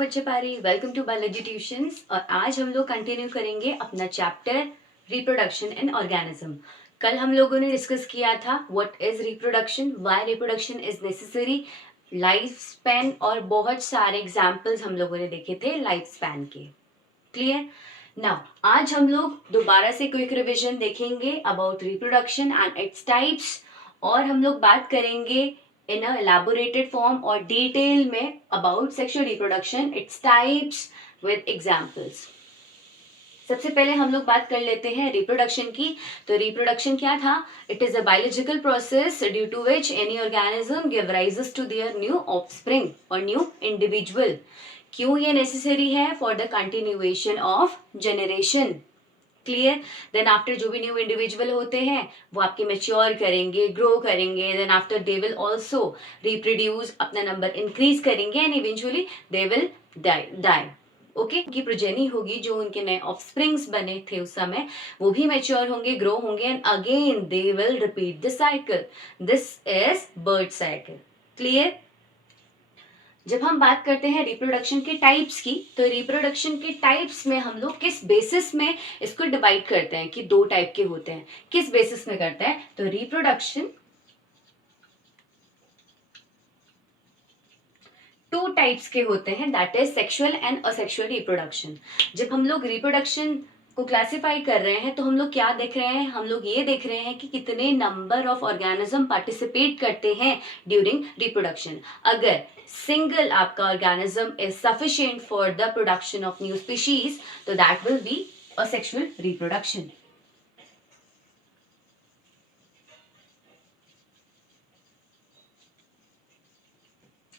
बच्चे पारी, welcome to biology tuitions. और आज हम लोग कंटिन्यू करेंगे अपना चैप्टर रिप्रोडक्शन इन ऑर्गेनिज्म। कल हम लोगों ने डिस्कस किया था what is reproduction, why reproduction is necessary, life span और बहुत सारे एग्जाम्पल्स हम लोगों ने देखे थे लाइफ स्पैन के। क्लियर? नाउ आज हम लोग दोबारा से क्विक रिविजन देखेंगे about reproduction and its types, और हम लोग बात करेंगे इन अ elaborated फॉर्म और डिटेल में about sexual reproduction, its types with examples. सबसे पहले हम लोग बात कर लेते हैं रिप्रोडक्शन की। तो रिप्रोडक्शन क्या था? It is a biological process due to which any organism give rises to their new offspring और न्यू इंडिविजुअल। क्यों ये नेसेसरी है? For the continuation of generation. Clear? Then after जो भी न्यू इंडिविजुअल होते हैं वो आपके मेच्योर करेंगे, ग्रो करेंगे, then after they will also reproduce, अपना नंबर इंक्रीज करेंगे and eventually they will die. Okay, उनकी प्रोजेनी होगी, जो उनके नए ऑफस्प्रिंग्स बने थे उस समय, वो भी मेच्योर होंगे, ग्रो होंगे and again they will repeat the cycle. This is bird cycle. Clear? जब हम बात करते हैं रिप्रोडक्शन के टाइप्स की, तो रिप्रोडक्शन के टाइप्स में हम लोग किस बेसिस में इसको डिवाइड करते हैं कि दो टाइप के होते हैं, किस बेसिस में करते हैं? तो रिप्रोडक्शन टू टाइप्स के होते हैं, that is sexual and asexual reproduction. जब हम लोग रिप्रोडक्शन को क्लासिफाई कर रहे हैं तो हम लोग क्या देख रहे हैं? हम लोग ये देख रहे हैं कि कितने नंबर ऑफ ऑर्गेनिज्म पार्टिसिपेट करते हैं ड्यूरिंग रिप्रोडक्शन। अगर सिंगल आपका organism is sufficient for the production of new species, तो that will be asexual reproduction.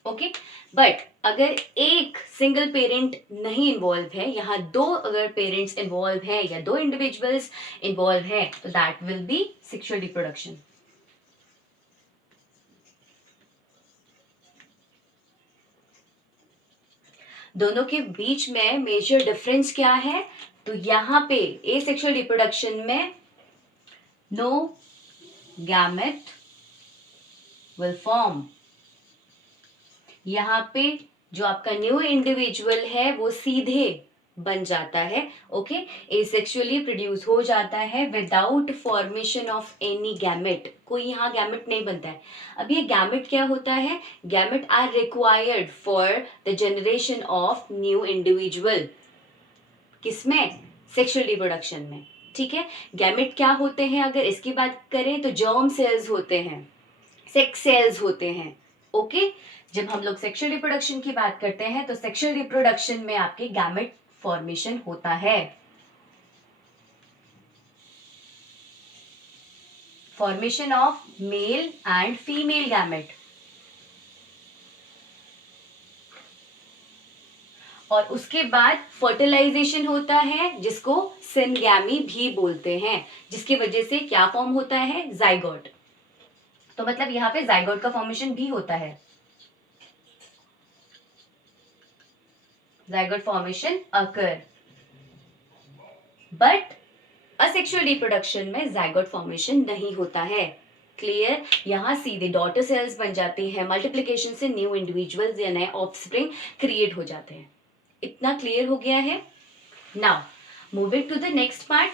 Okay, but अगर एक सिंगल पेरेंट नहीं इन्वॉल्व है, यहाँ दो अगर पेरेंट्स इन्वॉल्व है या दो इंडिविजुअल्स इन्वॉल्व है, तो that will B sexual reproduction. दोनों के बीच में मेजर डिफरेंस क्या है? तो यहाँ पे एसेक्सुअल रिप्रोडक्शन में नो गैमेट विल फॉर्म। यहाँ पे जो आपका न्यू इंडिविजुअल है वो सीधे बन जाता है। ओके, एसेक्सुअली प्रोड्यूस हो जाता है without formation of any gamete. कोई यहाँ गैमेट नहीं बनता है। अब ये गैमेट क्या होता है? Gamete are required for the generation of new individual. किसमें? सेक्सुअल रिप्रोडक्शन में। ठीक है, गैमेट क्या होते हैं अगर इसकी बात करें तो जर्म सेल्स होते हैं, सेक्स सेल्स होते हैं। ओके, जब हम लोग सेक्सुअल रिप्रोडक्शन की बात करते हैं तो सेक्सुअल रिप्रोडक्शन में आपके गैमेट फॉर्मेशन होता है, formation of male and female gamete. और उसके बाद फर्टिलाइजेशन होता है, जिसको सिनगैमी भी बोलते हैं, जिसकी वजह से क्या फॉर्म होता है? जाइगोट। तो मतलब यहाँ पे जाइगोट का फॉर्मेशन भी होता है, zygote formation occur, but asexual reproduction में zygote formation नहीं होता है। क्लियर? यहाँ सीधे डॉटर सेल्स बन जाते हैं, मल्टीप्लिकेशन से न्यू इंडिविजुअल्स या नए ऑफस्प्रिंग क्रिएट हो जाते हैं। इतना क्लियर हो गया है? Now moving to the next part.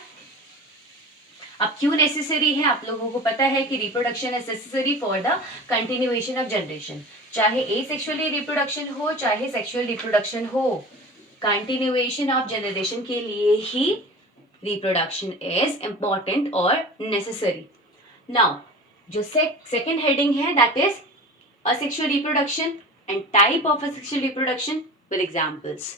अब क्यों नेसेसरी है? आप लोगों को पता है कि reproduction is necessary for the continuation of generation. चाहे एसेक्सुअली रिप्रोडक्शन हो चाहे सेक्सुअल रिप्रोडक्शन हो, कंटिन्यूएशन ऑफ जनरेशन के लिए ही रिप्रोडक्शन इज इंपॉर्टेंट और नेसेसरी। नाउ जो सेकेंड हेडिंग है that is asexual reproduction and type of asexual reproduction with examples.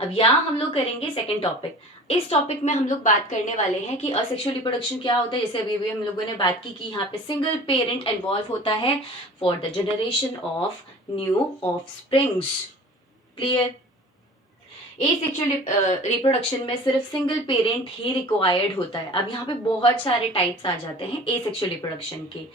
अब यहाँ हम लोग करेंगे सेकेंड टॉपिक। इस टॉपिक में हम लोग बात करने वाले हैं कि असेक्सुअल रिप्रोडक्शन क्या होता है। जैसे अभी हम लोगों ने बात की कि यहाँ पे सिंगल पेरेंट इन्वॉल्व होता है for the generation of new offsprings. Clear? Asexual reproduction में सिर्फ सिंगल पेरेंट ही रिक्वायर्ड होता है। अब यहाँ पे बहुत सारे टाइप्स आ जाते हैं एसेक्सुअल रिप्रोडक्शन के।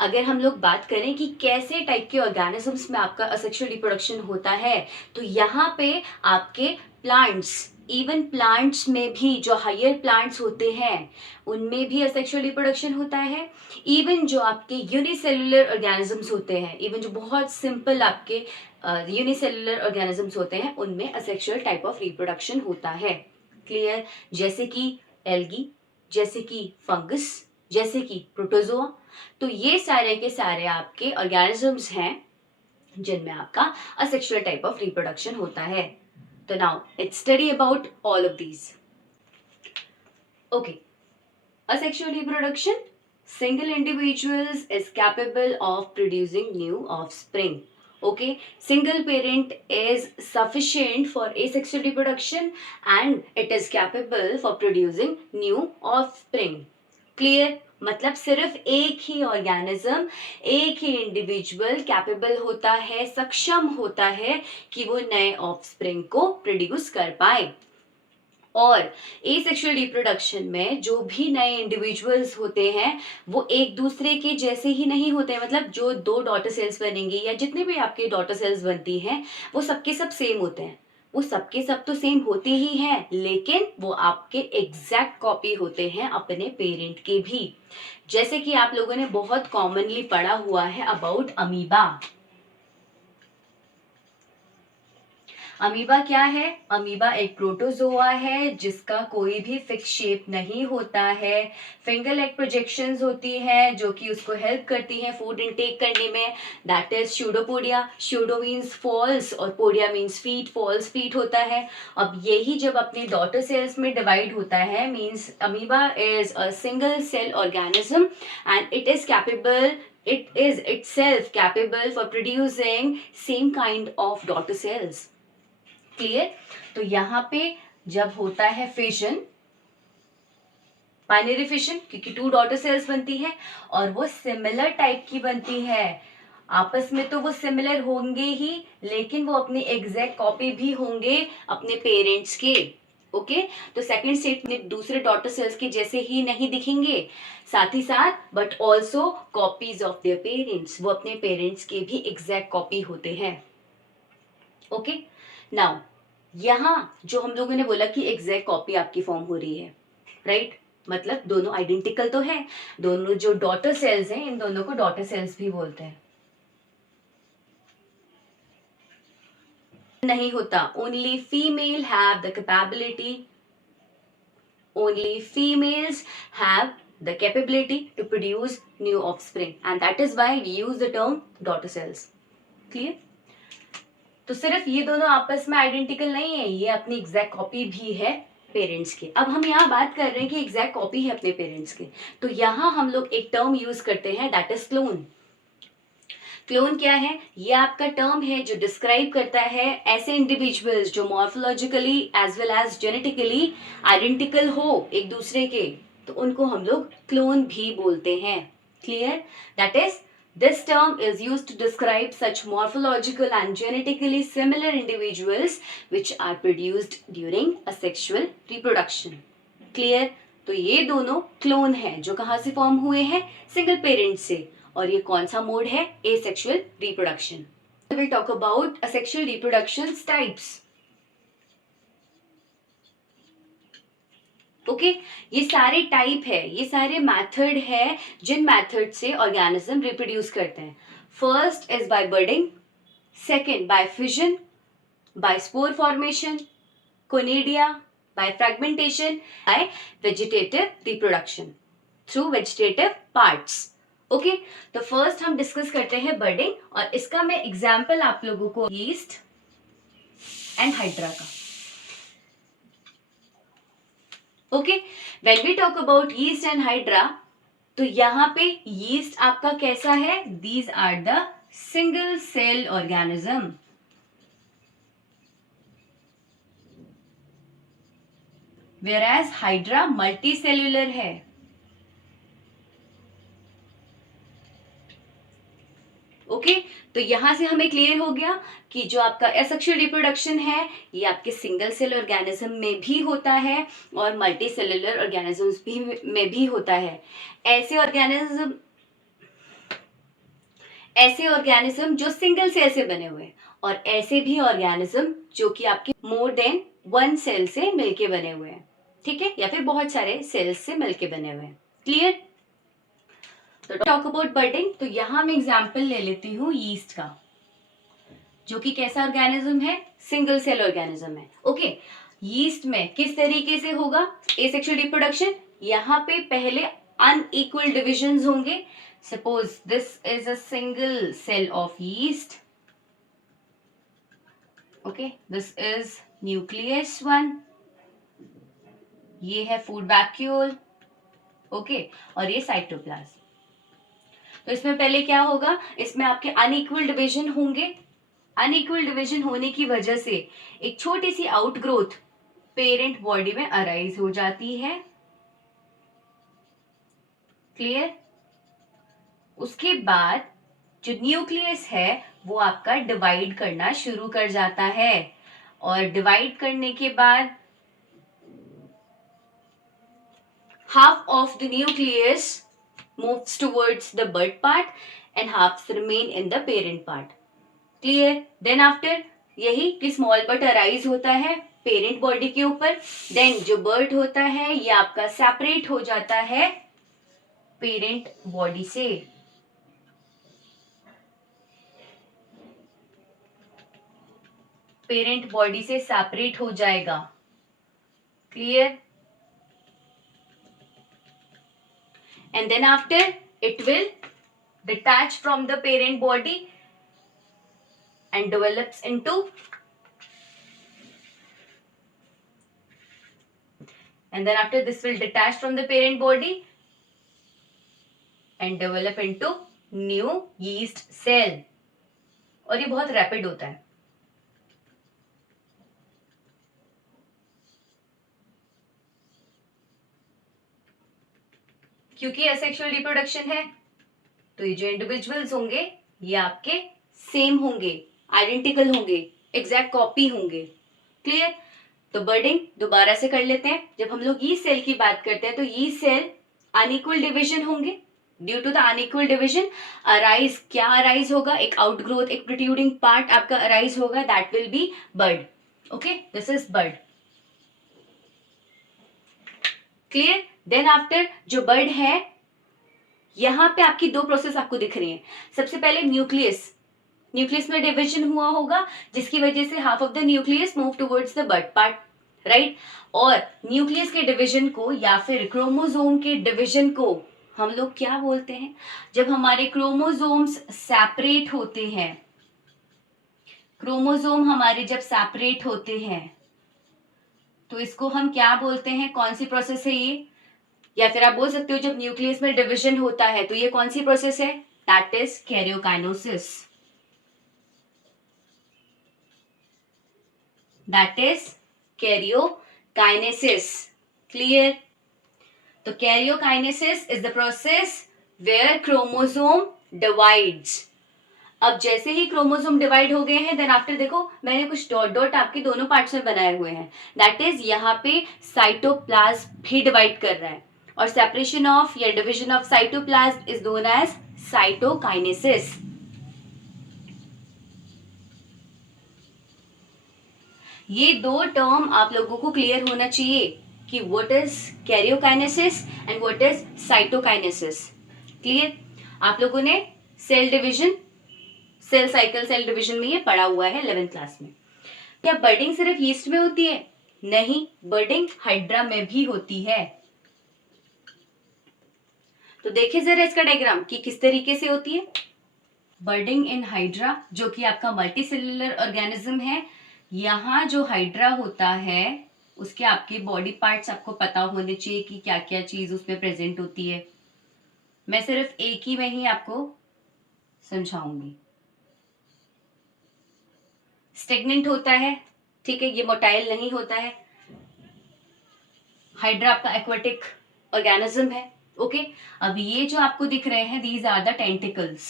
अगर हम लोग बात करें कि कैसे टाइप के ऑर्गेनिजम्स में आपका असेक्सुअल रिप्रोडक्शन होता है, तो यहाँ पे आपके प्लांट्स, इवन प्लांट्स में भी जो हायर प्लांट्स होते हैं उनमें भी असेक्सुअल रिप्रोडक्शन होता है। इवन जो आपके यूनिसेलुलर ऑर्गेनिजम्स होते हैं, इवन जो बहुत सिंपल आपके यूनिसेलुलर ऑर्गेनिजम्स होते हैं उनमें असेक्सुअल टाइप ऑफ रिप्रोडक्शन होता है। क्लियर? जैसे कि एल्गी, जैसे कि फंगस, जैसे कि प्रोटोजोआ। तो ये सारे के सारे आपके ऑर्गेनिजम्स हैं जिनमें आपका असेक्सुअल टाइप ऑफ रिप्रोडक्शन होता है। तो now let's study about all of these. Okay, asexual reproduction, single individuals is capable of producing new offspring. Okay, single parent is sufficient for asexual reproduction and it is capable for producing new offspring. Clear? मतलब सिर्फ एक ही organism, एक ही individual capable होता है, सक्षम होता है कि वो नए ऑफस्प्रिंग को प्रोड्यूस कर पाए। और एसेक्सुअल रिप्रोडक्शन में जो भी नए इंडिविजुअल्स होते हैं वो एक दूसरे के जैसे ही नहीं होते हैं। मतलब जो दो डॉटर सेल्स बनेंगी या जितने भी आपके डॉटर सेल्स बनती हैं वो सबके सब सेम होते हैं। वो सबके सब तो सेम होते ही हैं, लेकिन वो आपके एग्जैक्ट कॉपी होते हैं अपने पेरेंट के भी। जैसे कि आप लोगों ने बहुत कॉमनली पढ़ा हुआ है अबाउट अमीबा। अमीबा क्या है? अमीबा एक प्रोटोजोआ है जिसका कोई भी फिक्स शेप नहीं होता है। फिंगर लेग प्रोजेक्शंस होती है जो कि उसको हेल्प करती है फूड इनटेक करने में। That is pseudopodia. Pseudo means false और podia means feet, false feet होता है। अब यही जब अपने डॉटर सेल्स में डिवाइड होता है, means amoeba is a single cell organism and it is itself capable for producing same kind of daughter cells. Clear? तो यहाँ पे जब होता है फिशन, बाइनरी फिशन, क्योंकि टू डॉटर सेल्स बनती है और वो सिमिलर टाइप की बनती है, आपस में तो वो सिमिलर होंगे ही लेकिन वो अपनी एग्जैक्ट कॉपी भी होंगे अपने पेरेंट्स के। ओके, तो सेकंड स्टेट में दूसरे डॉटर सेल्स के जैसे ही नहीं दिखेंगे, साथ ही साथ but also copies of their parents, वो अपने पेरेंट्स के भी एग्जैक्ट कॉपी होते हैं। ओके, नाउ यहाँ जो हम लोगों ने बोला कि एग्जैक्ट कॉपी आपकी फॉर्म हो रही है, राइट? मतलब दोनों आइडेंटिकल तो है, दोनों जो डॉटर सेल्स हैं इन दोनों को डॉटर सेल्स भी बोलते हैं। नहीं होता, only female have the capability, only females have the capability to produce new offspring and that is why we use the term daughter cells. Clear? तो सिर्फ ये दोनों आपस में आइडेंटिकल नहीं है, ये अपनी एग्जैक्ट कॉपी भी है पेरेंट्स के। अब हम यहाँ बात कर रहे हैं कि एग्जैक्ट कॉपी है अपने पेरेंट्स के, तो यहाँ हम लोग एक टर्म यूज करते हैं दैट इज क्लोन। क्लोन क्या है? ये आपका टर्म है जो डिस्क्राइब करता है ऐसे इंडिविजुअल्स जो morphologically as well as genetically identical हो एक दूसरे के, तो उनको हम लोग क्लोन भी बोलते हैं। Clear? That is this term is used to describe such morphological and genetically similar individuals which are produced during asexual reproduction. Clear? तो ये दोनों क्लोन हैं जो कहाँ से फॉर्म हुए हैं? सिंगल पेरेंट से। और ये कौन सा मोड है? asexual reproduction. We will talk about asexual reproduction types. Okay, ये सारे टाइप है, ये सारे मेथड है जिन मेथड से ऑर्गेनिज्म रिप्रोड्यूस करते हैं। First is by budding, second by fission, by spore formation, conidia, by fragmentation, by vegetative reproduction through vegetative parts. Okay, तो फर्स्ट हम डिस्कस करते हैं बर्डिंग और इसका मैं एग्जाम्पल आप लोगों को यीस्ट एंड हाइड्रा का। Okay, when we talk about yeast and hydra, तो यहाँ पे यीस्ट आपका कैसा है? These are the single cell organism, whereas hydra multi cellular है। ओके, तो यहां से हमें क्लियर हो गया कि जो आपका एसेक्सुअल रिप्रोडक्शन है ये आपके सिंगल सेल ऑर्गेनिज्म में भी होता है और मल्टी सेलुलर ऑर्गेनिजम्स भी में भी होता है। ऐसे ऑर्गेनिज्म जो सिंगल सेल से बने हुए हैं और ऐसे भी ऑर्गेनिज्म जो कि आपके मोर देन वन सेल से मिलके बने हुए हैं, ठीक है, या फिर बहुत सारे सेल्स से मिलके बने हुए हैं। क्लियर? तो टॉक अबाउट बर्डिंग, तो यहां मैं एग्जांपल ले लेती हूँ यीस्ट का, जो कि कैसा ऑर्गेनिज्म है, सिंगल सेल ऑर्गेनिज्म है। ओके, यीस्ट में किस तरीके से होगा एसेक्सुअल रिप्रोडक्शन? यहाँ पे पहले अनइक्वल डिविजन्स होंगे। Suppose this is a single cell of yeast, okay, this is nucleus one, ये है फूड वैक्यूल, ओके, और ये साइटोप्लाज्म। तो इसमें पहले क्या होगा, इसमें आपके अनइक्वल डिवीजन होंगे। अनइक्वल डिवीजन होने की वजह से एक छोटी सी आउटग्रोथ पेरेंट बॉडी में अराइज हो जाती है। क्लियर? उसके बाद जो न्यूक्लियस है वो आपका डिवाइड करना शुरू कर जाता है, और डिवाइड करने के बाद half of the nucleus moves towards the bud part and half remain in the parent part. Clear? Then after यही कि स्मॉल बट अराइज होता है पेरेंट बॉडी के ऊपर, देन जो बर्ड होता है ये आपका सेपरेट हो जाता है पेरेंट बॉडी से। पेरेंट बॉडी से सेपरेट हो जाएगा। Clear? And then after it will detach from the parent body and develops into and then after this will detach from the parent body and develop into new yeast cell, और ये बहुत rapid होता है। क्योंकि asexual reproduction है तो ये जो इंडिविजुअल्स होंगे ये आपके सेम होंगे, आइडेंटिकल होंगे, एग्जैक्ट कॉपी होंगे। क्लियर? तो बर्डिंग दोबारा से कर लेते हैं। जब हम लोग यीस्ट सेल की बात करते हैं तो यीस्ट सेल अनइक्वल डिवीजन होंगे। Due to the unequal division arise, क्या अराइज होगा, एक आउटग्रोथ, एक प्रोट्रूडिंग पार्ट आपका अराइज होगा, that will be bud. Okay, this is bud. Clear? Then after जो बर्ड है यहां पे आपकी दो प्रोसेस आपको दिख रही है। सबसे पहले न्यूक्लियस, न्यूक्लियस में डिवीजन हुआ होगा जिसकी वजह से half of the nucleus move towards the bird part, right? और न्यूक्लियस के डिवीजन को या फिर क्रोमोसोम के डिवीजन को हम लोग क्या बोलते हैं? जब हमारे क्रोमोसोम्स सेपरेट होते हैं, क्रोमोसोम हमारे जब सेपरेट होते हैं तो इसको हम क्या बोलते हैं? कौन सी प्रोसेस है ये? या फिर आप बोल सकते हो जब न्यूक्लियस में डिवीजन होता है तो ये कौन सी प्रोसेस है? That is karyokinesis. That is karyokinesis. Clear? तो karyokinesis is the process where chromosome divides. अब जैसे ही क्रोमोसोम डिवाइड हो गए हैं देन आफ्टर देखो मैंने कुछ डॉट डॉट आपके दोनों पार्ट्स में बनाए हुए हैं, दैट इज यहाँ पे साइटोप्लाज्म भी डिवाइड कर रहा है, और सेपरेशन ऑफ या division of cytoplasm is known as cytokinesis. ये दो टर्म आप लोगों को क्लियर होना चाहिए कि what is karyokinesis and what is cytokinesis. Clear? आप लोगों ने cell division, cell cycle, cell division में ये पढ़ा हुआ है 11th क्लास में। क्या बर्डिंग सिर्फ यीस्ट में होती है? नहीं, बर्डिंग हाइड्रा में भी होती है। तो देखिए जरा इसका डायग्राम कि किस तरीके से होती है बर्डिंग इन हाइड्रा, जो कि आपका मल्टीसेल्युलर ऑर्गेनिज्म है। यहाँ जो हाइड्रा होता है उसके आपके बॉडी पार्ट्स आपको पता होने चाहिए कि क्या क्या चीज उसमें प्रेजेंट होती है। मैं सिर्फ एक ही में ही आपको समझाऊंगी। स्टेगनेंट होता है, ठीक है, ये मोटाइल नहीं होता है। हाइड्रा आपका एक्वाटिक ऑर्गेनिज्म है। ओके, अब ये जो आपको दिख रहे हैं these are the tentacles.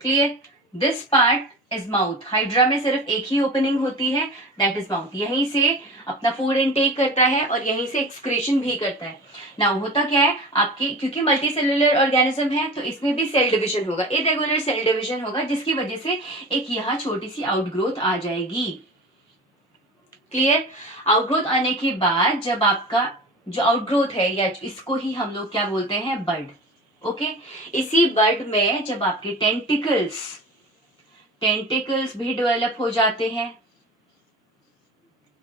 Clear? This part is mouth. Hydra में सिर्फ एक ही ओपनिंग होती है, दैट इज माउथ। यहीं से अपना फूड इनटेक करता है और यहीं से एक्सक्रीशन भी करता है। नाउ होता क्या है आपकी, क्योंकि मल्टी सेलुलर ऑर्गेनिज्म है तो इसमें भी सेल डिवीजन होगा, इरेगुलर सेल डिवीजन होगा, जिसकी वजह से एक यहाँ छोटी सी आउटग्रोथ आ जाएगी। क्लियर? आउटग्रोथ आने के बाद जब आपका जो आउटग्रोथ है, या इसको ही हम लोग क्या बोलते हैं, बड। ओके, इसी बड में जब आपके टेंटिकल्स भी डेवलप हो जाते हैं,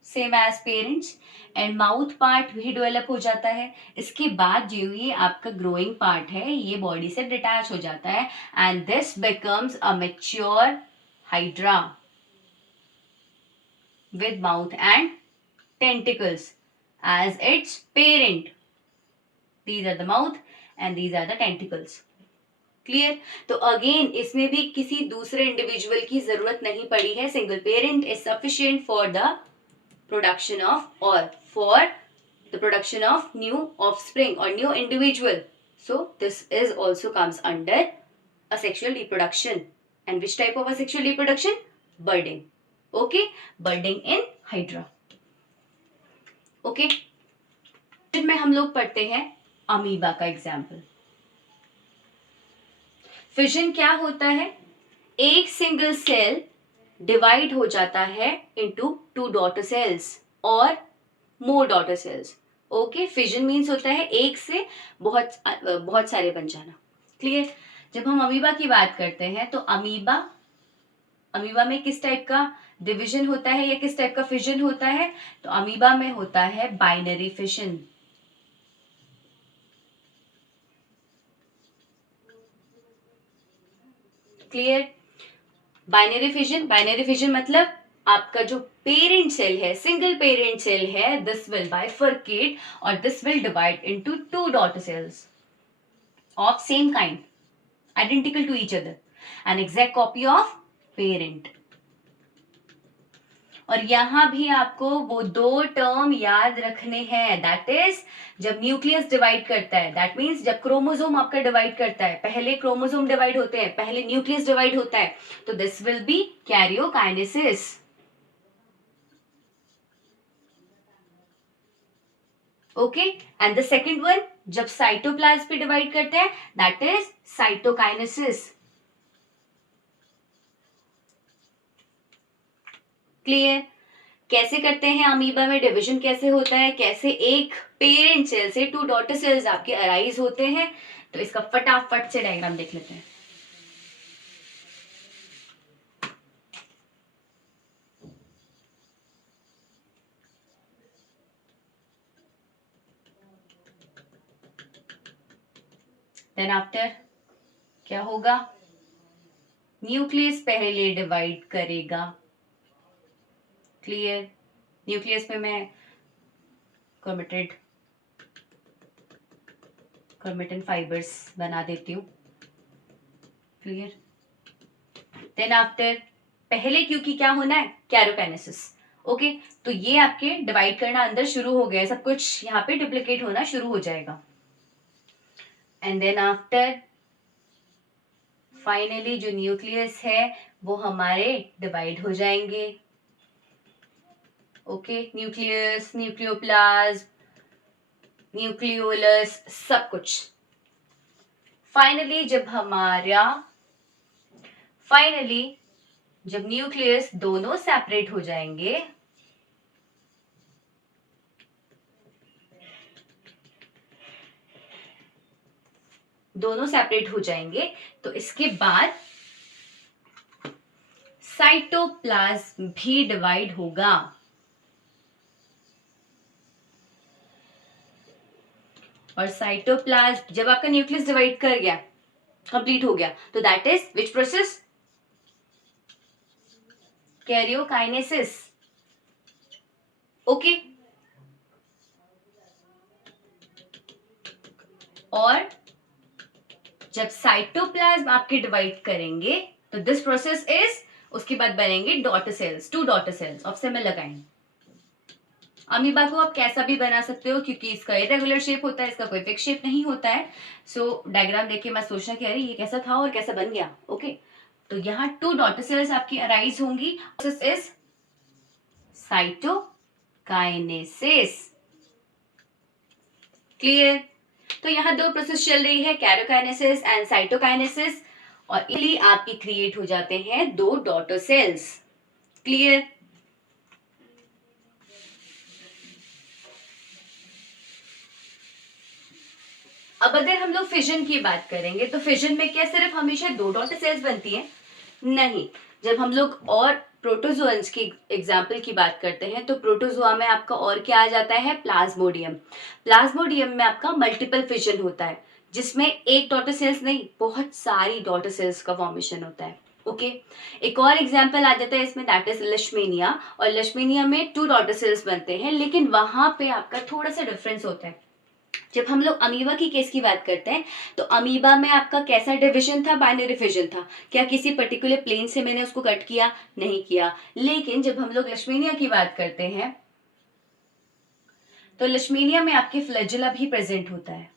same as parents, and mouth part भी डेवलप हो जाता है। इसके बाद जो ये आपका ग्रोइंग पार्ट है ये बॉडी से डिटैच हो जाता है, and this becomes a mature hydra with mouth and tentacles as its parent. These are the mouth and these are the tentacles. Clear? तो अगेन इसमें भी किसी दूसरे इंडिविजुअल की जरूरत नहीं पड़ी है, single parent is sufficient for the production of और for the production of new offspring और new individual. So this is also comes under a sexual reproduction. And which type of a sexual reproduction? Budding. Okay, budding in hydra. Okay, फिर में हम लोग पढ़ते हैं amoeba का example. Fission क्या होता है? एक सिंगल सेल डिवाइड हो जाता है इनटू 2 डॉटर सेल्स और more daughter cells. Okay, fission means होता है एक से बहुत सारे बन जाना. क्लियर? जब हम अमीबा की बात करते हैं तो अमीबा में किस टाइप का डिवीजन होता है या किस टाइप का फिजन होता है? तो अमीबा में होता है binary fission. Clear? Binary fission मतलब आपका जो पेरेंट सेल है, सिंगल पेरेंट सेल है, दिस विल बाइफरकेट और this will divide into 2 daughter cells of same kind, identical to each other, an exact copy of parent. और यहां भी आपको वो 2 टर्म याद रखने हैं. दैट इज जब न्यूक्लियस डिवाइड करता है, दैट मीन्स जब क्रोमोसोम आपका डिवाइड करता है, पहले क्रोमोसोम डिवाइड होते हैं, पहले न्यूक्लियस डिवाइड होता है, तो this will be karyokinesis. Okay, and the second one जब साइटोप्लाज्म पे डिवाइड करते हैं, दैट इज साइटोकाइनेसिस. क्लियर? कैसे करते हैं अमीबा में डिवीजन, कैसे होता है, कैसे एक पेरेंट सेल से 2 डॉटर सेल्स आपके अराइज होते हैं? तो इसका फटाफट से डायग्राम देख लेते हैं. देन आफ्टर क्या होगा? न्यूक्लियस पहले डिवाइड करेगा. क्लियर? न्यूक्लियस पे मैं क्रोमेटिन फाइबर्स बना देती हूँ. क्लियर? देन आफ्टर पहले क्योंकि क्या होना है? कैरियोकाइनेसिस. ओके, तो ये आपके डिवाइड करना अंदर शुरू हो गया, सब कुछ यहाँ पे डुप्लीकेट होना शुरू हो जाएगा. एंड देन आफ्टर फाइनली जो न्यूक्लियस है वो हमारे डिवाइड हो जाएंगे. ओके, न्यूक्लियस, न्यूक्लियोप्लाज्म, न्यूक्लियोलस, सब कुछ. फाइनली जब न्यूक्लियस दोनों सेपरेट हो जाएंगे, तो इसके बाद साइटोप्लाज्म भी डिवाइड होगा. और साइटोप्लाज्म जब आपका न्यूक्लियस डिवाइड कर गया, कंप्लीट हो गया, तो that is which process? Karyokinesis. Okay, और जब साइटोप्लाज्म आपके डिवाइड करेंगे तो दिस प्रोसेस इज, उसके बाद बनेंगे daughter cells, 2 daughter cells of similar kind. Amoeba को आप कैसा भी बना सकते हो क्योंकि इसका इरेगुलर शेप होता है, इसका कोई फिक्स शेप नहीं होता है. सो डायग्राम देख के मैं सोचना कि अरे ये कैसा था और कैसा बन गया. ओके, तो यहाँ 2 डॉटर सेल्स आपकी अराइज होंगी। Process is cytokinesis. क्लियर? तो यहाँ 2 प्रोसेस चल रही है, कैरोकाइनेसिस एंड साइटोकाइनेसिस, और इसलिए आपकी क्रिएट हो जाते हैं 2 डॉटर सेल्स। क्लियर? अब अगर हम लोग फिजन की बात करेंगे तो फिजन में क्या सिर्फ हमेशा 2 डॉटर सेल्स बनती हैं? नहीं। जब हम लोग और प्रोटोजोअन्स की एग्जाम्पल की बात करते हैं तो प्रोटोजोआ में आपका और क्या आ जाता है? प्लाज्मोडियम। प्लाज्मोडियम में आपका मल्टीपल फिजन होता है, जिसमें एक डॉटर सेल्स नहीं, बहुत सारी डॉटर सेल्स का फॉर्मेशन होता है। ओके एक और एग्जाम्पल आ जाता है इसमें, दैट इज लश्मीनिया। और लश्मीनिया में 2 डॉटर सेल्स बनते हैं, लेकिन वहां पे आपका थोड़ा सा डिफरेंस होता है। जब हम लोग अमीबा की केस की बात करते हैं तो अमीबा में आपका कैसा डिवीजन था? बाइनरी फिजन था। क्या किसी पर्टिकुलर प्लेन से मैंने उसको कट किया? नहीं किया। लेकिन जब हम लोग लश्मीनिया की बात करते हैं तो लश्मीनिया में आपके फ्लैजिला भी प्रेजेंट होता है।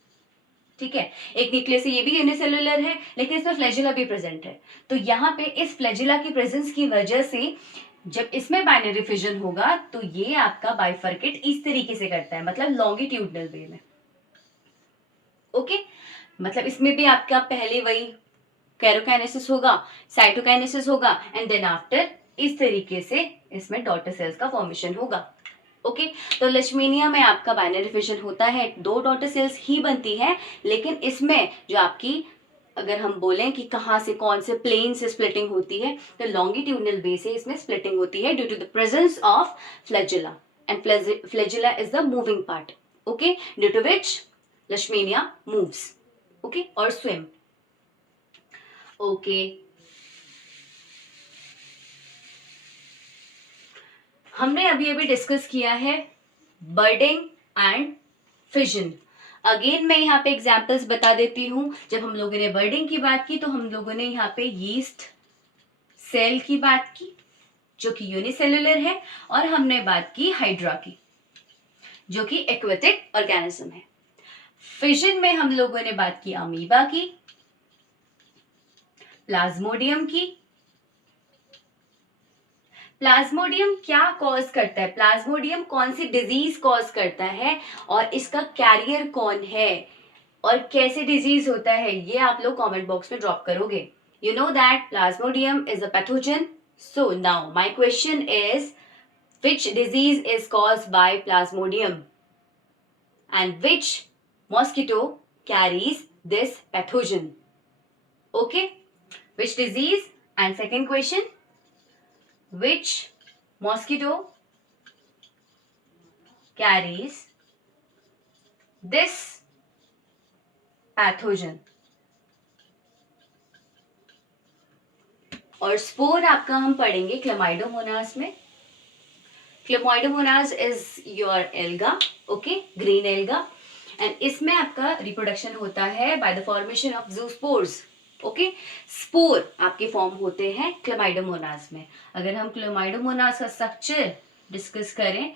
ठीक है, एक न्यूक्लियस से ये भी यूनिसेलुलर है, लेकिन इसमें फ्लैजिला भी प्रेजेंट है। तो यहाँ पे इस फ्लैजिला की प्रेजेंस की वजह से जब इसमें बाइनरी फिजन होगा तो ये आपका बाइफर्केट इस तरीके से करता है, मतलब लॉन्गिट्यूडनल वे में। ओके मतलब इसमें भी आपका पहले वही कैरोकाइनेसिस होगा, साइटोकाइनेसिस होगा, एंड देन आफ्टर इस तरीके से इसमें डॉटर सेल्स का फॉर्मेशन होगा। ओके तो लश्मीनिया में आपका बाइनरी फिजन होता है, 2 डॉटर सेल्स ही बनती है, लेकिन इसमें जो आपकी, अगर हम बोलें कि कहाँ से, कौन से प्लेन से स्प्लिटिंग होती है, तो लॉन्गिट्यूडनल वे से इसमें स्प्लिटिंग होती है due to the presence of flagella, and flagella is the moving part. Okay due to which Leishmania moves, okay, or swim. Okay. हमने अभी अभी डिस्कस किया है बर्डिंग एंड फिजन। अगेन मैं यहाँ पे एग्जांपल्स बता देती हूँ। जब हम लोगों ने बर्डिंग की बात की तो हम लोगों ने यहाँ पे यीस्ट सेल की बात की जो कि यूनिसेलुलर है, और हमने बात की हाइड्रा की जो कि एक्वेटिक ऑर्गेनिज्म है। फिजन में हम लोगों ने बात की अमीबा की, प्लाज्मोडियम की। प्लाज्मोडियम क्या कॉज करता है? प्लाज्मोडियम कौन सी डिजीज कॉज करता है और इसका कैरियर कौन है और कैसे डिजीज होता है, ये आप लोग कमेंट बॉक्स में ड्रॉप करोगे। You know that Plasmodium is a pathogen. So now my question is, which disease is caused by plasmodium and which mosquito carries this pathogen? Okay, which disease? And second question, which mosquito carries this pathogen? और spore आपका हम पढ़ेंगे Chlamydomonas में। Chlamydomonas is your alga, okay, green alga, and इसमें आपका reproduction होता है by the formation of zoospores. Okay spore आपके फॉर्म होते हैं क्लेमाइडोमोनास में। अगर हम क्लेमाइडोमोनास का स्ट्रक्चर डिस्कस करें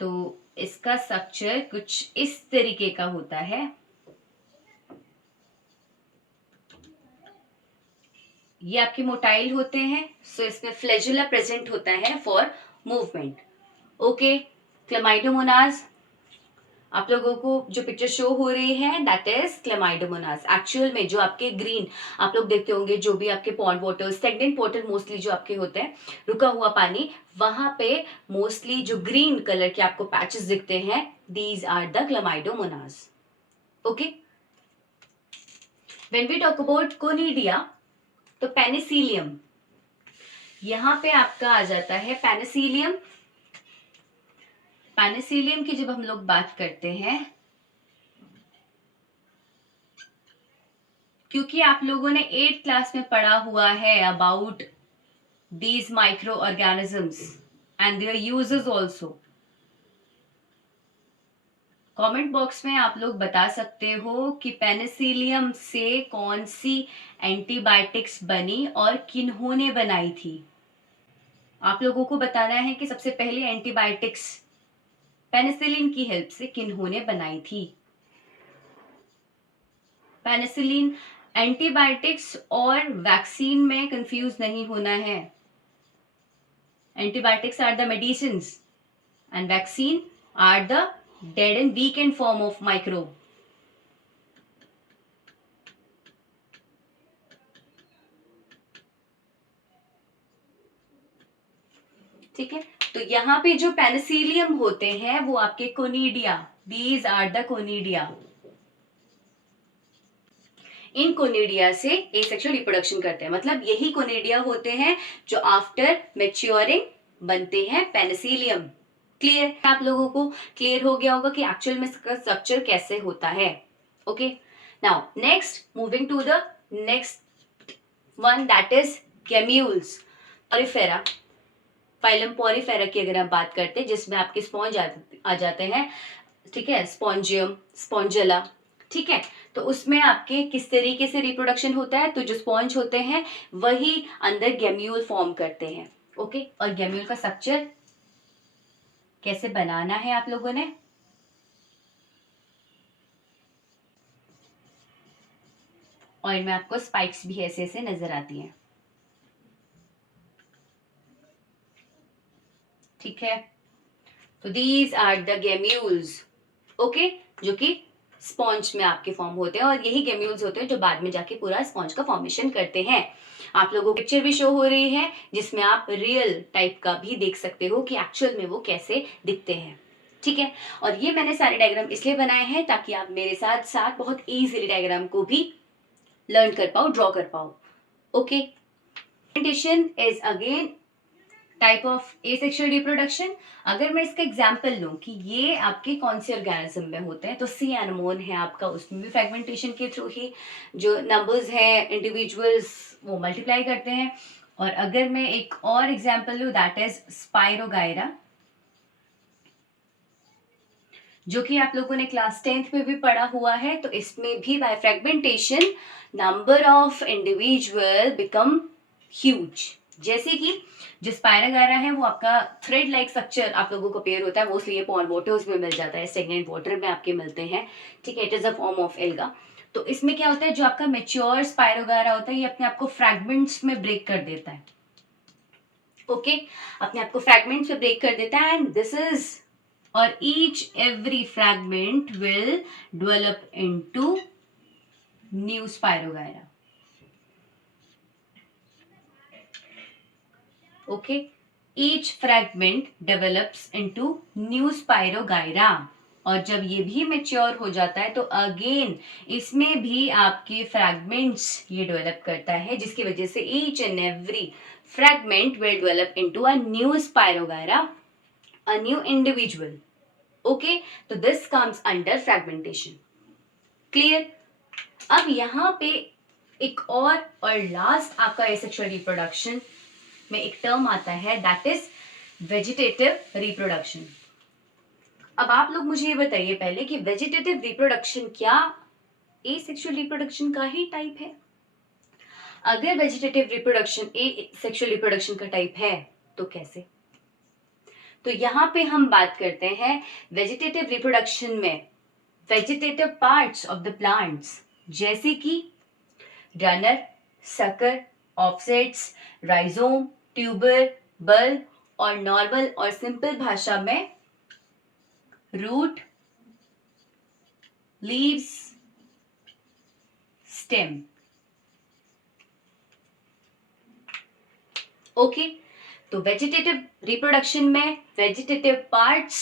तो इसका स्ट्रक्चर कुछ इस तरीके का होता है। ये आपके मोटाइल होते हैं, सो इसमें फ्लैजिला प्रेजेंट होता है फॉर मूवमेंट। ओके क्लेमाइडोमोनास, आप लोगों को जो पिक्चर शो हो रही है दैट इज क्लेमाइडोमोनास। एक्चुअल में जो आपके ग्रीन आप लोग देखते होंगे, जो भी आपके pond water, stagnant water mostly जो आपके होते हैं, रुका हुआ पानी, वहां पे मोस्टली जो ग्रीन कलर के आपको पैचेस दिखते हैं, these are the Chlamydomonas. Okay when we talk about conidia तो पेनिसिलियम, यहां पे आपका आ जाता है पेनिसिलियम। पेनिसिलियम की जब हम लोग बात करते हैं, क्योंकि आप लोगों ने 8th क्लास में पढ़ा हुआ है about these micro organisms and there uses also, comment box में आप लोग बता सकते हो कि पेनिसिलियम से कौन सी एंटीबायोटिक्स बनी और किन्होंने बनाई थी। आप लोगों को बताना है कि सबसे पहले एंटीबायोटिक्स पेनिसिलिन की हेल्प से किन्होंने बनाई थी। पेनिसिलिन एंटीबायोटिक्स और वैक्सीन में कंफ्यूज नहीं होना है. Antibiotics are the medicines and vaccine are the dead and weakened form of microbe. ठीक है, तो यहाँ पे जो पेनिसिलियम होते हैं वो आपके conidia, these are the conidia. इन कोनिडिया से एसेक्सुअल रिप्रोडक्शन करते हैं. मतलब यही कोनिडिया होते हैं जो आफ्टर मैच्योरिंग बनते हैं पेनिसिलियम. क्लियर? आप लोगों को क्लियर हो गया होगा कि एक्चुअल में इसका स्ट्रक्चर कैसे होता है. Okay, now next moving to the next one, that is gemmules. Porifera, phylum Porifera की अगर हम बात करते हैं जिसमें आपके स्पॉन्ज आ जाते हैं. ठीक है, स्पॉन्जियम, स्पॉन्जिला. ठीक है, तो उसमें आपके किस तरीके से रिप्रोडक्शन होता है, तो जो स्पॉन्ज होते हैं वही अंदर गेम्यूल फॉर्म करते हैं. ओके, और गेम्यूल का स्ट्रक्चर कैसे बनाना है आप लोगों ने, और इनमें आपको स्पाइक्स भी ऐसे ऐसे नजर आती हैं. ठीक है, तो these are the gemmules. Okay, जो कि स्पॉन्ज में आपके फॉर्म होते हैं, और यही गेम्यूल्स होते हैं जो बाद में जाके पूरा स्पॉन्ज का फॉर्मेशन करते हैं. आप लोगों को पिक्चर भी शो हो रही है जिसमें आप रियल टाइप का भी देख सकते हो कि एक्चुअल में वो कैसे दिखते हैं. ठीक है, और ये मैंने सारे डायग्राम इसलिए बनाए हैं ताकि आप मेरे साथ साथ बहुत इजीली डायग्राम को भी लर्न कर पाओ, ड्रॉ कर पाओ. Okay, presentation is again type of asexual reproduction. अगर मैं इसका एग्जांपल लूं कि ये आपके कौन से ऑर्गेनिज्म में होते हैं, तो सी एनमोन है आपका, उसमें भी फ्रेगमेंटेशन के थ्रू ही जो नंबर्स हैं, इंडिविजुअल्स वो मल्टीप्लाई करते हैं. और अगर मैं एक और एग्जांपल लूं, दैट इज स्पाइरोगायरा, जो कि आप लोगों ने क्लास 10th में भी पढ़ा हुआ है. तो इसमें भी by fragmentation number of individual become huge. जैसे कि जो स्पाइरोगायरा है वो आपका थ्रेड लाइक स्ट्रक्चर आप लोगों को पेयर होता है, मोस्टली ये पॉन्ड वाटर्स में मिल जाता है, स्टेगनेंट वाटर में आपके मिलते हैं. ठीक है, it is a form of alga. तो इसमें क्या होता है, जो आपका मेच्योर स्पाइरोगायरा होता है ये अपने आप को फ्रैगमेंट्स में ब्रेक कर देता है. ओके, अपने आप को फ्रैगमेंट्स में ब्रेक कर देता है, and this is or each every fragment will develop into new spirogyra. Okay, each fragment develops into new spirogyra. और जब ये भी मेच्योर हो जाता है तो अगेन इसमें भी आपके फ्रैगमेंट्स ये डेवलप करता है, जिसकी वजह से each and every fragment will develop into a new spirogyra, a new individual. Okay, तो this comes under fragmentation. Clear? अब यहाँ पे एक और लास्ट आपका एसेक्सुअल रिप्रोडक्शन में एक टर्म आता है, दैट इज वेजिटेटिव रिप्रोडक्शन. अब आप लोग मुझे ये बताइए पहले कि वेजिटेटिव रिप्रोडक्शन क्या एसेक्सुअल रिप्रोडक्शन का ही टाइप है? अगर वेजिटेटिव रिप्रोडक्शन एसेक्सुअल रिप्रोडक्शन का टाइप है तो कैसे? तो यहाँ पे हम बात करते हैं वेजिटेटिव रिप्रोडक्शन में vegetative parts of the plants, जैसे कि runner, sucker, offsets, rhizome, tuber, bulb, और नॉर्मल और सिंपल भाषा में रूट, लीव्स, स्टेम. ओके, तो वेजिटेटिव रिप्रोडक्शन में vegetative parts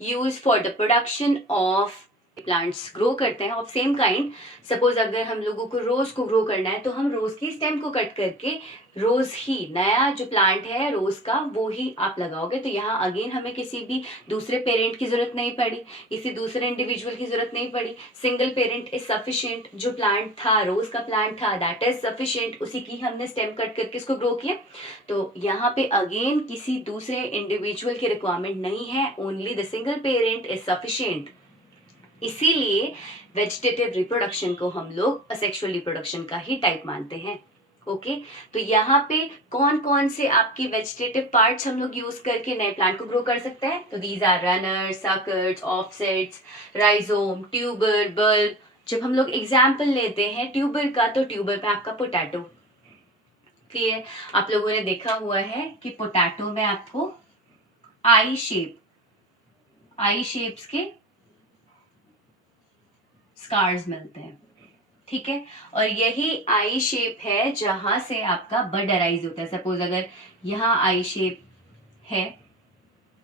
use for the production of plants grow करते हैं ऑफ सेम काइंड. सपोज अगर हम लोगों को रोज को ग्रो करना है तो हम रोज की स्टेम को कट करके रोज ही नया जो प्लांट है रोज का वो ही आप लगाओगे. तो यहाँ अगेन हमें किसी भी दूसरे पेरेंट की जरूरत नहीं पड़ी, किसी दूसरे इंडिविजुअल की जरूरत नहीं पड़ी. Single parent is sufficient. जो प्लांट था, रोज का प्लांट था, दैट इज सफिशिएंट. उसी की हमने स्टेम कट करके इसको ग्रो किया. तो यहाँ पे अगेन किसी दूसरे इंडिविजुअल की रिक्वायरमेंट नहीं है, only the single parent is sufficient. इसीलिए वेजिटेटिव रिप्रोडक्शन को हम लोग असेक्सुअल रिप्रोडक्शन का ही टाइप मानते हैं. ओके, तो यहाँ पे कौन कौन से आपके वेजिटेटिव पार्ट्स हम लोग यूज करके नए प्लांट को ग्रो कर सकते हैं? तो these are runner, suckers, offsets, rhizome, tuber, bulb, जब हम लोग एग्जाम्पल लेते हैं ट्यूबर का, तो ट्यूबर पे आपका पोटैटो। क्लियर? आप लोगों ने देखा हुआ है कि पोटैटो में आपको आई शेप्स के स्कार्स मिलते हैं, ठीक है। और यही आई शेप है जहां से आपका बड अराइज होता है। सपोज अगर यहाँ आई शेप है,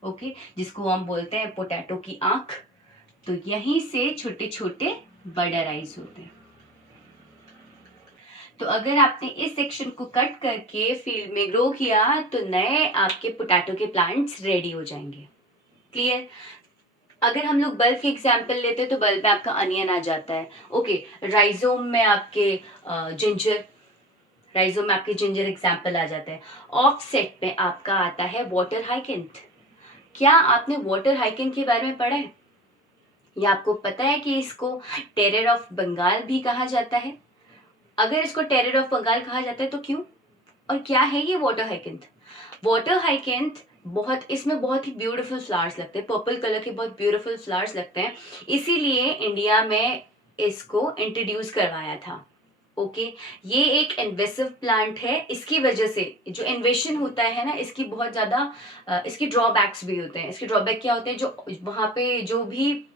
ओके, जिसको हम बोलते हैं पोटैटो की आंख, तो यहीं से छोटे छोटे बड अराइज होते हैं। तो अगर आपने इस सेक्शन को कट करके फील्ड में ग्रो किया तो नए आपके पोटैटो के प्लांट्स रेडी हो जाएंगे। क्लियर? अगर हम लोग बल्ब की एग्जाम्पल लेते हैं तो बल्ब में आपका अनियन आ जाता है, ओके। राइजोम में आपके जिंजर एग्जाम्पल आ जाता है। ऑफसेट पे आपका आता है वाटर हाइकेंथ। क्या आपने वाटर हाइकेंथ के बारे में पढ़ा है? या आपको पता है कि इसको टेरर ऑफ बंगाल भी कहा जाता है? अगर इसको टेरर ऑफ बंगाल कहा जाता है तो क्यों और क्या है ये वाटर हाइकेंथ? वाटर हाइकेंथ इसमें बहुत ही ब्यूटीफुल फ्लावर्स लगते हैं, पर्पल कलर के बहुत ब्यूटीफुल फ्लावर्स लगते हैं, इसीलिए इंडिया में इसको इंट्रोड्यूस करवाया था। ओके, ये एक इन्वेसिव प्लांट है। इसकी वजह से जो इन्वेशन होता है ना, इसकी बहुत ज्यादा इसकी ड्रॉबैक्स भी होते हैं। इसके ड्रॉबैक क्या होते हैं? जो वहां पे जो भी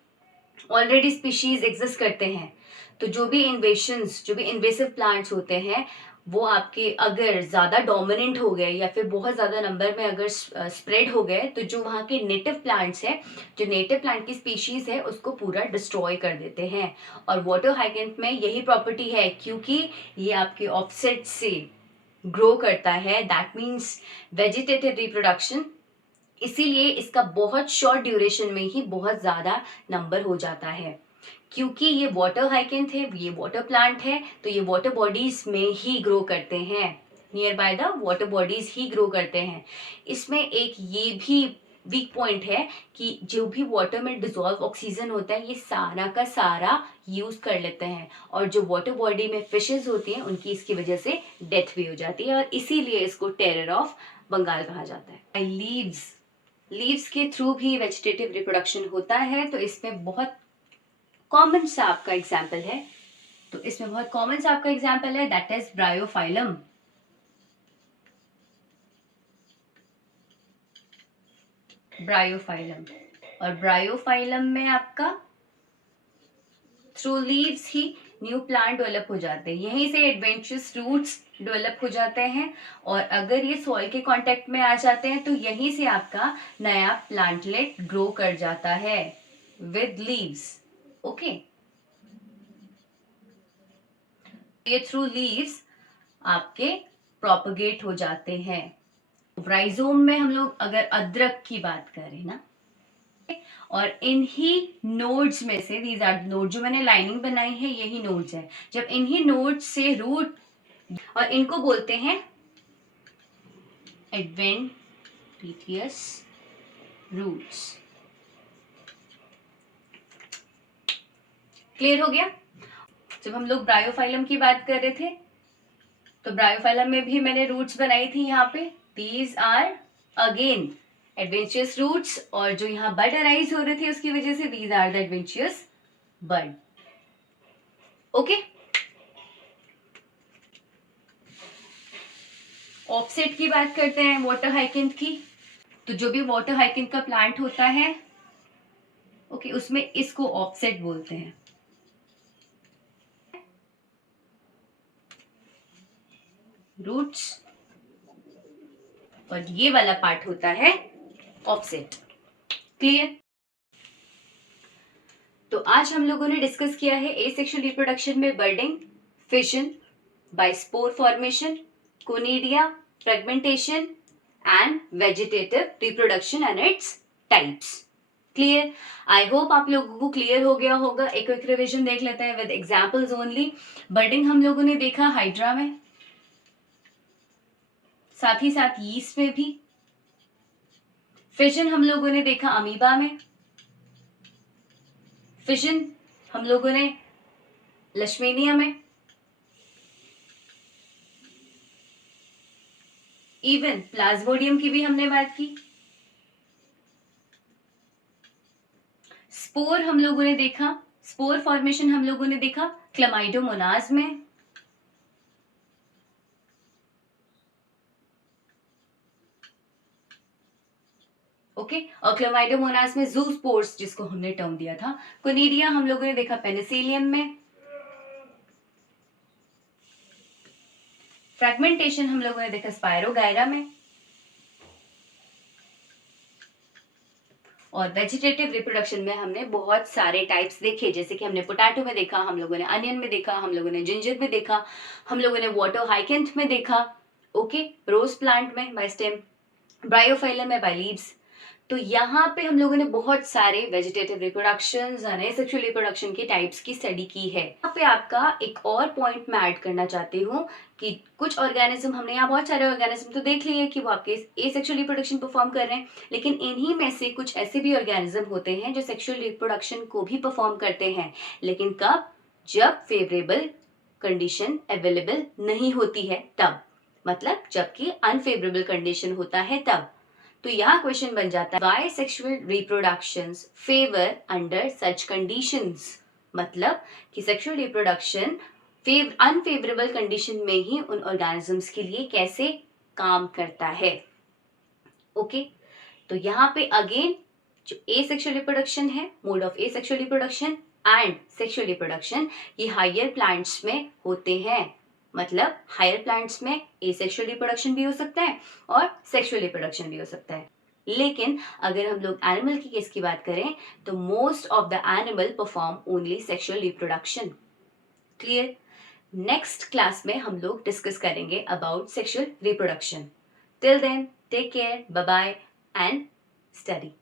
ऑलरेडी स्पीशीज एग्जिस्ट करते हैं, तो जो भी इन्वेसिव प्लांट्स होते हैं, वो आपके अगर ज्यादा डोमिनेंट हो गए या फिर बहुत ज्यादा नंबर में अगर स्प्रेड हो गए, तो जो वहाँ के नेटिव प्लांट्स हैं, जो नेटिव प्लांट की स्पीशीज है, उसको पूरा डिस्ट्रॉय कर देते हैं। और वाटर हाइकेंथ में यही प्रॉपर्टी है, क्योंकि ये आपके ऑफसेट से ग्रो करता है, दैट मीन्स वेजिटेटिव रिप्रोडक्शन, इसीलिए इसका बहुत शॉर्ट ड्यूरेशन में ही बहुत ज्यादा नंबर हो जाता है। क्योंकि ये वाटर हाइकेंथ है, ये वाटर प्लांट है, तो ये वाटर बॉडीज में ही ग्रो करते हैं, near by the water bodies he grow करते हैं। इसमें एक ये भी वीक पॉइंट है कि जो भी वाटर में डिजोल्व ऑक्सीजन होता है, ये सारा का सारा यूज कर लेते हैं, और जो वाटर बॉडी में फिशेज होती हैं, उनकी इसकी वजह से डेथ भी हो जाती है, और इसीलिए इसको टेरर ऑफ बंगाल कहा जाता है। लीव्स के थ्रू भी वेजिटेटिव रिप्रोडक्शन होता है। तो इसमें बहुत कॉमन सा आपका एग्जाम्पल है, दैट इज ब्रायोफाइलम। और ब्रायोफाइलम में आपका थ्रू लीव्स ही न्यू प्लांट डेवलप हो जाते हैं, यहीं से एडवेंचरस रूट्स डेवलप हो जाते हैं, और अगर ये सॉइल के कांटेक्ट में आ जाते हैं तो यहीं से आपका नया प्लांटलेट ग्रो कर जाता है विद लीव्स, ओके। ये थ्रू लीव्स आपके प्रोपगेट हो जाते हैं। राइजोम में हम लोग अगर अदरक की बात करें ना, और इन्हीं नोड्स में से, दीज आर नोड, जो मैंने लाइनिंग बनाई है यही नोड्स है, जब इन्हीं नोड्स से रूट, और इनको बोलते हैं एडवेंटिशियस रूट्स। क्लियर हो गया? जब हम लोग ब्रायोफाइलम की बात कर रहे थे, तो ब्रायोफाइलम में भी मैंने रूट्स बनाई थी यहाँ पे, these are again adventurous roots, और जो यहाँ बड अराइज हो रहे थे उसकी वजह से these are the adventurous bud, okay. Offset की बात करते हैं वाटर हाइकेंथ की। तो जो भी वाटर हाइकेंथ का प्लांट होता है, ओके, उसमें इसको ऑफसेट बोलते हैं। रूट्स, और ये वाला पार्ट होता है ऑफसेट। क्लियर? तो आज हम लोगों ने डिस्कस किया है एसेक्सुअल रिप्रोडक्शन में budding, fission by spore formation, conidia, fragmentation and vegetative reproduction and its types. Clear? I hope आप लोगों को क्लियर हो गया होगा। एक क्विक रिविजन देख लेते हैं विद एग्जांपल्स ओनली। बर्डिंग हम लोगों ने देखा हाइड्रा में, साथ ही साथ यीस्ट में भी। फिशन हम लोगों ने देखा अमीबा में। फिशन हम लोगों ने लश्मीनिया में। इवन प्लाज्मोडियम की भी हमने बात की। स्पोर हम लोगों ने देखा स्पोर फॉर्मेशन हम लोगों ने देखा क्लमाइडोमोनास में, ओके, और क्लमाइडोमोनास में जूस्पोर्स जिसको हमने टर्म दिया था। कोनिडिया हम लोगों ने देखा पेनिसिलियम में, फ्रेगमेंटेशन हम लोगों ने देखा स्पायरोगायरा में, और वेजिटेटिव रिप्रोडक्शन में हमने बहुत सारे टाइप्स देखे, जैसे कि हमने पोटैटो में देखा, हम लोगों ने अनियन में देखा, हम लोगों ने जिंजर में देखा, हम लोगों ने वाटर हाइकेंथ में देखा, ओके, रोज प्लांट में बाय स्टेम, ब्रायोफाइलम में बाय लीव्स। तो यहाँ पे हम लोगों ने बहुत सारे वेजिटेटिव रिप्रोडक्शन और एसेक्सुअल रिप्रोडक्शन के टाइप्स की स्टडी की है। यहाँ पे आपका एक और पॉइंट मैं ऐड करना चाहती हूँ कि कुछ ऑर्गेनिज्म, हमने यहाँ बहुत सारे ऑर्गेनिज्म तो देख लिए कि वो आपके एसेक्सुअल रिप्रोडक्शन परफॉर्म कर रहे हैं, लेकिन इन्हीं में से कुछ ऐसे भी ऑर्गेनिज्म होते हैं जो सेक्सुअल रिप्रोडक्शन को भी परफॉर्म करते हैं, लेकिन कब? जब फेवरेबल कंडीशन अवेलेबल नहीं होती है तब, मतलब जबकि अनफेवरेबल कंडीशन होता है तब। तो यहाँ क्वेश्चन बन जाता है why sexual reproductions favour under such conditions, मतलब कि सेक्सुअल रिप्रोडक्शन अनफेवरेबल कंडीशन में ही उन ऑर्गेनिजम्स के लिए कैसे काम करता है। ओके, तो यहाँ पे अगेन जो एसेक्सुअल रिप्रोडक्शन है, mode of asexual reproduction and sexual reproduction, ये हायर प्लांट्स में होते हैं, मतलब हायर प्लांट्स में एसेक्सुअल रिप्रोडक्शन भी हो सकता है और सेक्सुअल रिप्रोडक्शन भी हो सकता है। लेकिन अगर हम लोग एनिमल की केस की बात करें तो most of the animal perform only sexual reproduction. Clear? Next class में हम लोग डिस्कस करेंगे about sexual reproduction. Till then take care, bye bye and study.